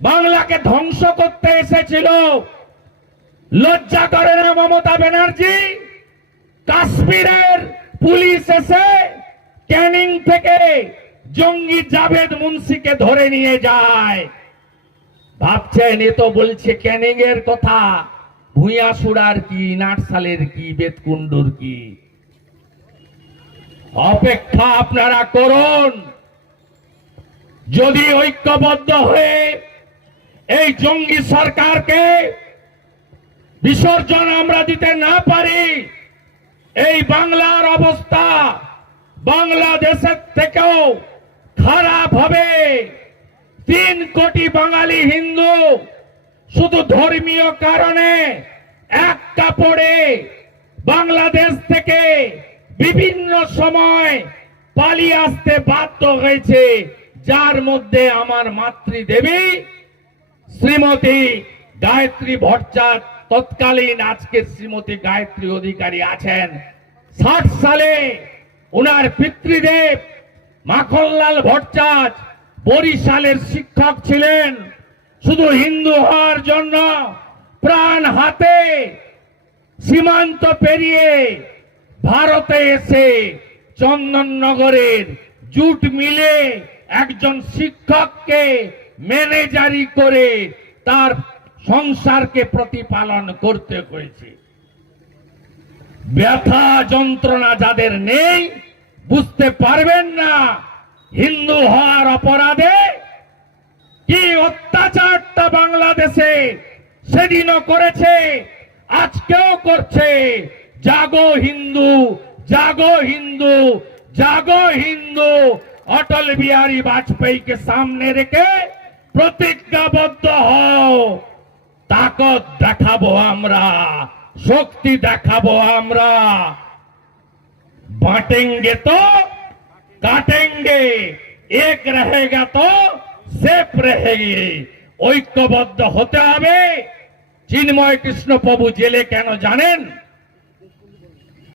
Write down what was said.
বাংলাকে ধ্বংস করতে এসেছিল। লজ্জা করে না মমতা ব্যানার্জি? কাশ্মীরের পুলিশ এসে ক্যানিং থেকে জঙ্গি জাভেদ মুন্সিকে ধরে নিয়ে যায়। ভাবছেন এ তো বলছে ক্যানিং এর কথা, ভুঁইয়াসুড়ার কি, নাটসালের কি, বেতকুন্ডুর কি। অপেক্ষা আপনারা করুন। যদি ঐক্যবদ্ধ হয়ে এই জঙ্গি সরকারকে বিসর্জন আমরা দিতে না পারি, এই বাংলার অবস্থা বাংলাদেশের থেকেও খারাপ হবে। 3 কোটি বাঙালি হিন্দু শুধু ধর্মীয় কারণে এক কাপড়ে বাংলাদেশ থেকে বিভিন্ন সময় পালিয়ে আসতে বাধ্য হয়েছে, যার মধ্যে আমার মাতৃদেবী শ্রীমতী গায়ত্রী ভট্টাচার্য, তৎকালীন আজকের শ্রীমতী গায়ত্রী অধিকারী আছেন। 60 সালে ওনার পিতৃদেব মাখনলাল ভট্টাচার্য বরিশালের শিক্ষক ছিলেন। শুধু হিন্দু হওয়ার জন্য প্রাণ হাতে সীমান্ত পেরিয়ে ভারতে এসে চন্দননগরের জুট মিলে একজন শিক্ষককে ম্যানেজারি করে তার সংসারকে প্রতিপালন করতে হয়েছে। ব্যথা যন্ত্রণা যাদের নেই বুঝতে পারবেন না হিন্দু হওয়ার অপরাধে কি অত্যাচারটা বাংলাদেশে সেদিনও করেছে, আজকেও করছে। জাগো হিন্দু, জাগো হিন্দু, জাগো হিন্দু। অটল বিহারী বাজপেয়ীকে সামনে রেখে প্রতিজ্ঞাবদ্ধ হও। ताकत देखाबो আমরা, शक्ति देखाबो আমরা। बांटेंगे तो काटेंगे, एक रहेगा तो सेफ रहेगी। ঐক্যবদ্ধ হতে হবে। চিন্ময় কৃষ্ণ প্রভু জেলে কেন জানেন?